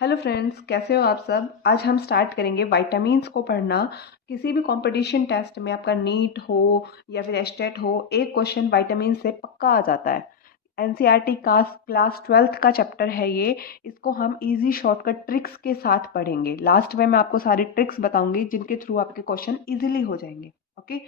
Hello friends, कैसे हो आप सब। आज हम स्टार्ट करेंगे विटामिन्स को पढ़ना। किसी भी कंपटीशन टेस्ट में आपका नीट हो या फिर एस्टेट हो, एक क्वेश्चन विटामिन से पक्का आ जाता है। एनसीईआरटी का क्लास 12th का चैप्टर है ये। इसको हम इजी शॉर्टकट ट्रिक्स के साथ पढ़ेंगे। लास्ट में मैं आपको सारी ट्रिक्स बताऊंगी जिनके थ्रू आपके क्वेश्चन इजीली हो जाएंगे। ओके,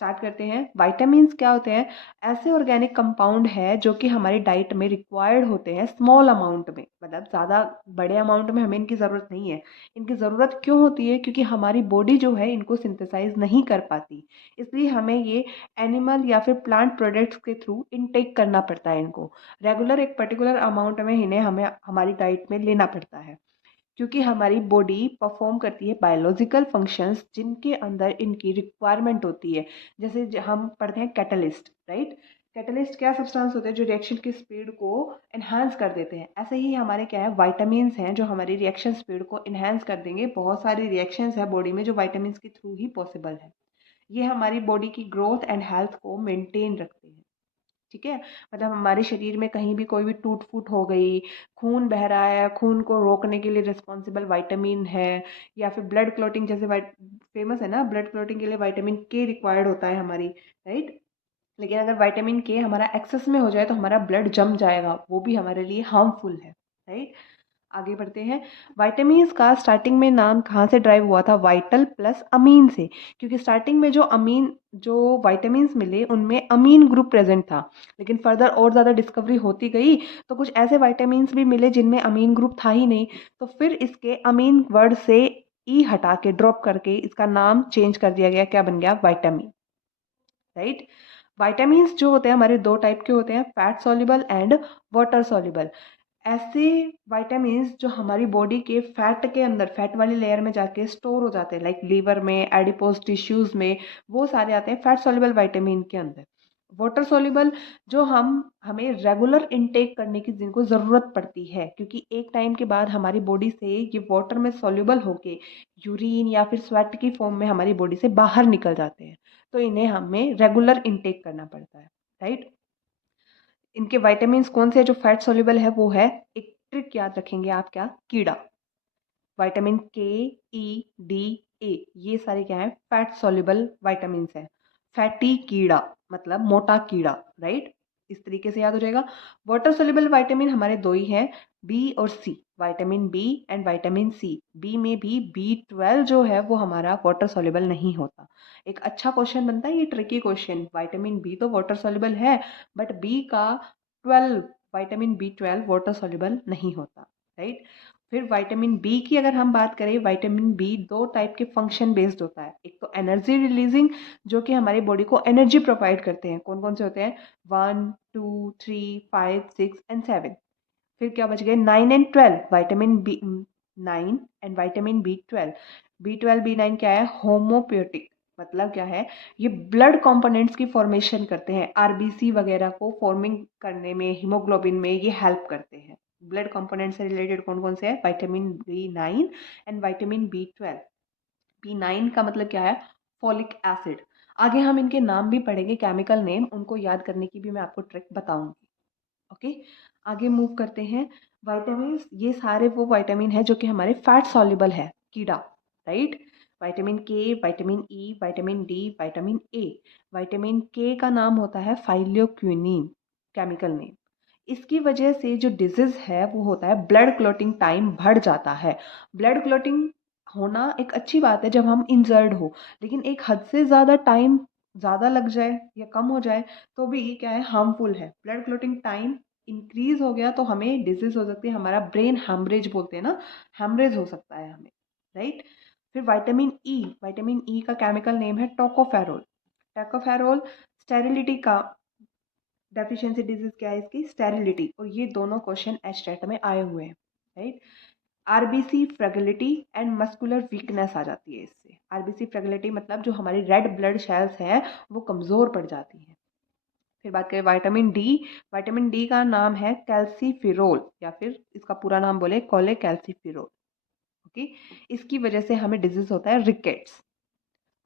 स्टार्ट करते हैं। विटामिन्स क्या होते हैं? ऐसे ऑर्गेनिक कंपाउंड है जो कि हमारी डाइट में रिक्वायर्ड होते हैं स्मॉल अमाउंट में, मतलब ज़्यादा बड़े अमाउंट में हमें इनकी ज़रूरत नहीं है। इनकी ज़रूरत क्यों होती है? क्योंकि हमारी बॉडी जो है इनको सिंथेसाइज नहीं कर पाती, इसलिए हमें ये एनिमल या फिर प्लांट प्रोडक्ट्स के थ्रू इनटेक करना पड़ता है। इनको रेगुलर एक पर्टिकुलर अमाउंट में इन्हें हमें हमारी डाइट में लेना पड़ता है, क्योंकि हमारी बॉडी परफॉर्म करती है बायोलॉजिकल फंक्शंस जिनके अंदर इनकी रिक्वायरमेंट होती है। जैसे हम पढ़ते हैं कैटलिस्ट, राइट। कैटलिस्ट क्या सब्सटेंस होते हैं जो रिएक्शन की स्पीड को एनहांस कर देते हैं। ऐसे ही हमारे क्या है, विटामिन्स हैं जो हमारी रिएक्शन स्पीड को एनहांस कर देंगे। बहुत सारी रिएक्शंस है बॉडी में जो विटामिन्स के थ्रू ही पॉसिबल है। ये हमारी बॉडी की ग्रोथ एंड हेल्थ को मेंटेन रखते हैं। ठीक है, मतलब हमारे शरीर में कहीं भी कोई भी टूट फूट हो गई, खून बह रहा है, खून को रोकने के लिए रिस्पॉन्सिबल विटामिन है। या फिर ब्लड क्लॉटिंग, जैसे फेमस है ना, ब्लड क्लॉटिंग के लिए विटामिन के रिक्वायर्ड होता है हमारी, राइट। लेकिन अगर विटामिन के हमारा एक्सेस में हो जाए तो हमारा ब्लड जम जाएगा, वो भी हमारे लिए हार्मफुल है, राइट। आगे बढ़ते हैं। विटामिन्स का स्टार्टिंग में नाम कहाँ से ड्राइव हुआ था? वाइटल प्लस अमीन से। क्योंकि स्टार्टिंग में जो विटामिन्स मिले उनमें अमीन ग्रुप प्रेजेंट था। लेकिन फर्दर और ज़्यादा डिस्कवरी होती गई तो कुछ ऐसे विटामिन्स भी मिले जिनमें अमीन ग्रुप था ही नहीं। तो फिर इसके अमीन वर्ड से ई हटा के, ड्रॉप करके इसका नाम चेंज कर दिया गया। क्या बन गया? Vitamin, right. विटामिन्स जो होते हैं हमारे दो टाइप के होते हैं, fat soluble and water soluble. ऐसे विटामिन्स जो हमारी बॉडी के फैट के अंदर, फैट वाली लेयर में जाके स्टोर हो जाते हैं, लाइक लीवर में, एडिपोज टिश्यूज में, वो सारे आते हैं फैट सॉल्युबल विटामिन के अंदर। वाटर सॉल्युबल जो हमें रेगुलर इनटेक करने की जिनको ज़रूरत पड़ती है, क्योंकि एक टाइम के बाद हमारी बॉडी से ये वाटर में सॉल्युबल होके यूरिन या फिर स्वेट की फॉर्म में हमारी बॉडी से बाहर निकल जाते हैं। तो इन्हें हमें रेगुलर इनटेक करना पड़ता है, राइट। इनके विटामिन्स कौन से हैं जो फैट सॉल्युबल है? वो है, एक ट्रिक याद रखेंगे आप, क्या? कीड़ा। विटामिन के, ई, डी, ए, ये सारे क्या है? फैट सॉल्युबल विटामिन्स हैं। फैटी कीड़ा मतलब मोटा कीड़ा, राइट। इस तरीके से याद हो जाएगा। वाटर सॉल्युबल विटामिन हमारे दो ही हैं, बी और C. Vitamin B and vitamin C. B में भी B12 जो है वो हमारा वाटर सॉल्युबल नहीं होता। एक अच्छा क्वेश्चन बनता है ये, ट्रिकी क्वेश्चन। विटामिन बी तो वाटर सॉल्युबल है, बट बी का 12, विटामिन B12 वाटर सॉल्युबल नहीं होता, राइट। फिर विटामिन बी की अगर हम बात करें, विटामिन बी दो टाइप के फंक्शन बेस्ड होता है। एक तो एनर्जी रिलीजिंग, जो कि हमारी बॉडी को एनर्जी प्रोवाइड करते हैं। कौन कौन से होते हैं? 1, 2, 3, 5, 6 एंड 7। फिर क्या बच गए? 9 and 12, vitamin B 9 and vitamin B12। B12 B9 क्या है? होम्योपेटिक, मतलब क्या है, ये ब्लड कंपोनेंट्स की फॉर्मेशन करते हैं। आरबीसी वगैरह को फॉर्मिंग करने में, हीमोग्लोबिन में ये हेल्प करते हैं। ब्लड कंपोनेंट से रिलेटेड कौन कौन से हैं? Vitamin B9 and vitamin B12। B9 का मतलब क्या है? Folic acid. आगे हम इनके नाम भी पढ़ेंगे, केमिकल नेम, उनको याद करने की भी मैं आपको ट्रिक बताऊंगी। ओके, आगे मूव करते हैं। विटामिन, ये सारे वो विटामिन है जो कि हमारे फैट सॉल्युबल है, कीड़ा, राइट। विटामिन के, vitamin E, vitamin D, vitamin A. Vitamin के का नाम होता है फाइलियोक्विनिन, केमिकल नेम। इसकी वजह से जो डिजीज है वो होता है ब्लड क्लॉटिंग टाइम बढ़ जाता है। ब्लड क्लॉटिंग होना एक अच्छी बात है जब हम इंजर्ड हो, लेकिन एक हद से ज़्यादा टाइम ज़्यादा लग जाए या कम हो जाए तो भी क्या है, हार्मफुल है। ब्लड क्लॉटिंग टाइम इंक्रीज हो गया तो हमें डिजीज हो सकती है, हमारा ब्रेन हैमरेज बोलते हैं ना, हैमरेज हो सकता है हमें, राइट। फिर विटामिन ई का केमिकल नेम है टोकोफेरोल। टोकोफेरोल स्टेरिलिटी का, डेफिशिएंसी डिजीज क्या है इसकी? स्टेरिलिटी। और ये दोनों क्वेश्चन एचटेट में आए हुए हैं, right. RBC fragility and muscular weakness आ जाती है इससे। आरबीसी फ्रेगिलिटी मतलब जो हमारी रेड ब्लड सेल्स हैं वो कमज़ोर पड़ जाती हैं। फिर बात करें विटामिन डी। विटामिन डी का नाम है कैल्सीफिरोल, या फिर इसका पूरा नाम बोले कोले कैल्सीफिरोल। ओके, इसकी वजह से हमें डिजीज होता है रिकेट्स।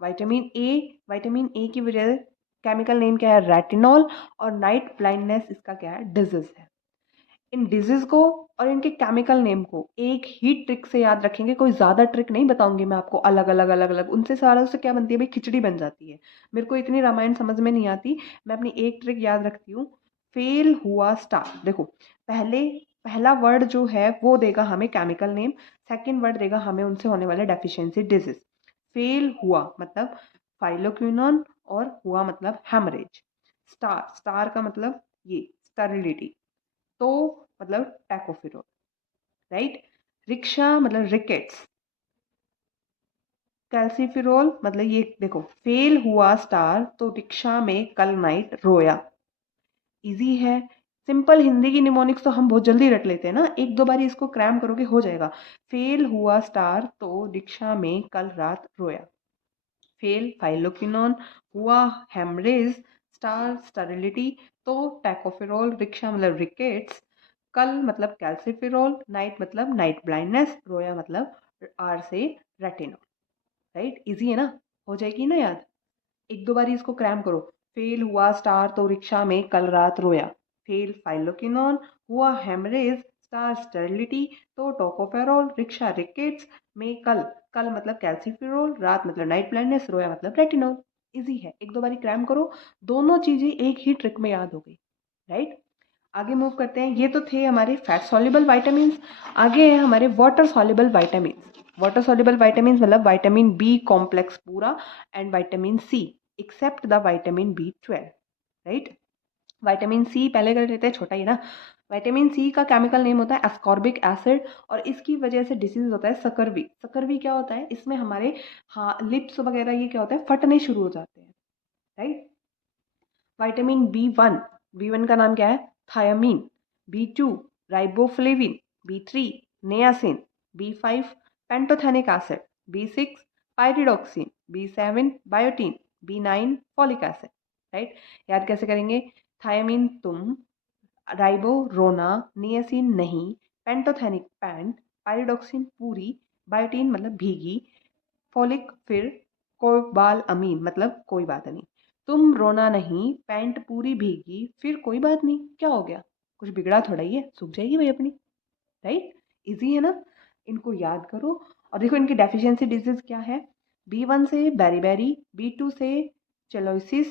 विटामिन ए की वजह, केमिकल नेम क्या है? रेटिनॉल। और नाइट ब्लाइंडनेस इसका क्या है? डिजीज है। इन डिजीज को और इनके केमिकल नेम को एक ही ट्रिक से याद रखेंगे, कोई ज़्यादा ट्रिक नहीं बताऊंगी मैं आपको अलग अलग अलग अलग, उनसे सारा उससे क्या बनती है भाई, खिचड़ी बन जाती है। मेरे को इतनी रामायण समझ में नहीं आती, मैं अपनी एक ट्रिक याद रखती हूँ। फेल हुआ स्टार, देखो पहले पहला वर्ड जो है वो देगा हमें केमिकल नेम, सेकंड वर्ड देगा हमें उनसे होने वाले डेफिशिएंसी डिजीज। फेल हुआ मतलब फाइलोक्विनोन, और हुआ मतलब हेमरेज। स्टार, स्टार का मतलब ये स्टरिलिटी, तो मतलब टैकोफिरोल, राइट। रिक्शा मतलब रिकेट्स, कैल्सीफिरोल मतलब ये देखो, फेल हुआ स्टार तो रिक्शा में कल नाइट रोया। इजी है, सिंपल हिंदी की निमोनिक्स तो हम बहुत जल्दी रट लेते हैं ना, एक दो बार इसको क्रैम करोगे हो जाएगा। फेल हुआ स्टार तो रिक्शा में कल रात रोया। फेल फाइलोक्विनोन, हुआ हेमरेज, स्टार स्टरिलिटी, तो टैकोफिरोल, रिक्शा मतलब रिकेट्स, कल मतलब कैल्सिफिरोल, नाइट मतलब नाइट ब्लाइंडनेस, रोया मतलब आर से रेटिनोल। राइट, इजी है ना, हो जाएगी ना याद। एक दो बार इसको क्रैम करो। फेल हुआ स्टार तो रिक्शा में कल रात रोया। फेल फाइलोकिनोन, हुआ हेमरेज, स्टार स्टेरिलिटी, तो टोकोफेरोल, रिक्शा रिकेट्स, में कल, कल मतलब कैल्सीफिरोल, रात मतलब नाइट ब्लाइंडनेस, रोया मतलब रेटिनोल। इजी है, एक दो बारी क्रैम करो, दोनों चीजें एक ही ट्रिक में याद हो गई। राइट, आगे मूव करते हैं। ये तो थे हमारे फैट सॉल्युबल वाइटामिन, आगे है हमारे water soluble vitamin. Water soluble vitamin मतलब विटामिन बी कॉम्प्लेक्स पूरा and vitamin C except the vitamin B 12। Right, vitamin C पहले कर लेते हैं, छोटा ही ना। विटामिन सी का केमिकल नेम होता है एस्कॉर्बिक एसिड, और इसकी वजह से डिसीज होता है सकरवी। सकरवी क्या होता है, इसमें हमारे हाँ लिप्स वगैरह ये क्या होता है, फटने शुरू हो जाते हैं। राइट, विटामिन बी 1, बी 1 का नाम क्या है, thiamine. B 2 riboflavin, B 3 niacin, B 5 pantothenic acid, B 6 pyridoxine, B 7 biotin, B 9 folic acid. Right, याद कैसे करेंगे, थायमीन तुम, राइबो रोना, नियासिन नहीं, पेंटोथेनिक पैंट, पायरिडोक्सिन पूरी, बायोटीन मतलब भीगी, फॉलिक फिर, कोई बाल अमीन मतलब कोई बात नहीं। तुम रोना नहीं, पैंट पूरी भीगी, फिर कोई बात नहीं, क्या हो गया, कुछ बिगड़ा थोड़ा ही है, सूख जाएगी भाई अपनी। राइट, इजी है ना, इनको याद करो। और देखो इनकी डेफिशिएंसी डिजीज क्या है, बी 1 से बेरीबेरी, बी 2 से चेलोसिस,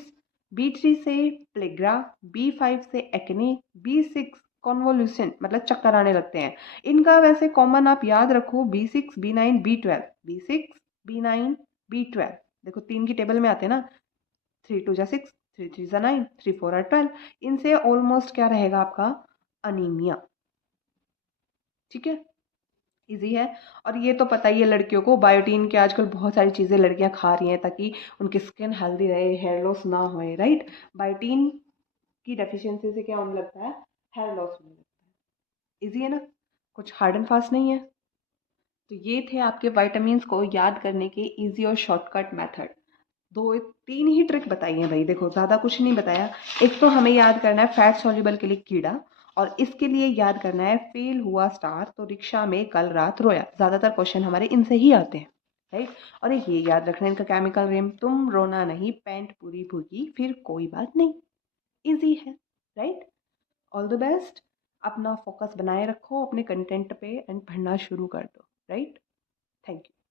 बी 3 से प्लेग्रा, बी 5 से एक्ने, बी 6 कॉन्वोल्यूशन मतलब चक्कर आने लगते हैं। इनका वैसे कॉमन आप याद रखो, B 6 B 9 B 12, B 6 B 9 B 12, देखो तीन की टेबल में आते हैं ना, 3 2 जा 6, 3 3 जा 9, 3 4 are 12, इनसे ऑलमोस्ट क्या रहेगा आपका, अनीमिया। ठीक है, इजी है। और ये तो पता ही है लड़कियों को, बायोटीन के आजकल बहुत सारी चीज़ें लड़कियां खा रही हैं ताकि उनकी स्किन हेल्दी रहे, हेयर लॉस ना होए। राइट, बायोटीन की डेफिशिएंसी से क्या होने लगता है, हेयर लॉस होने लगता है। इजी है ना, कुछ हार्ड एंड फास्ट नहीं है। तो ये थे आपके विटामिन्स को याद करने के इजी और शॉर्टकट मेथड। दो तीन ही ट्रिक बताई है भाई, देखो ज़्यादा कुछ नहीं बताया। एक तो हमें याद करना है फैट सॉल्युबल के लिए कीड़ा, और इसके लिए याद करना है फेल हुआ स्टार तो रिक्शा में कल रात रोया। ज़्यादातर क्वेश्चन हमारे इनसे ही आते हैं। राइट, और एक ये याद रखना है इनका केमिकल नेम, तुम रोना नहीं, पैंट पूरी भूगी, फिर कोई बात नहीं। इजी है। Right, all the best. अपना फोकस बनाए रखो अपने कंटेंट पे एंड पढ़ना शुरू कर दो। Right, thank you.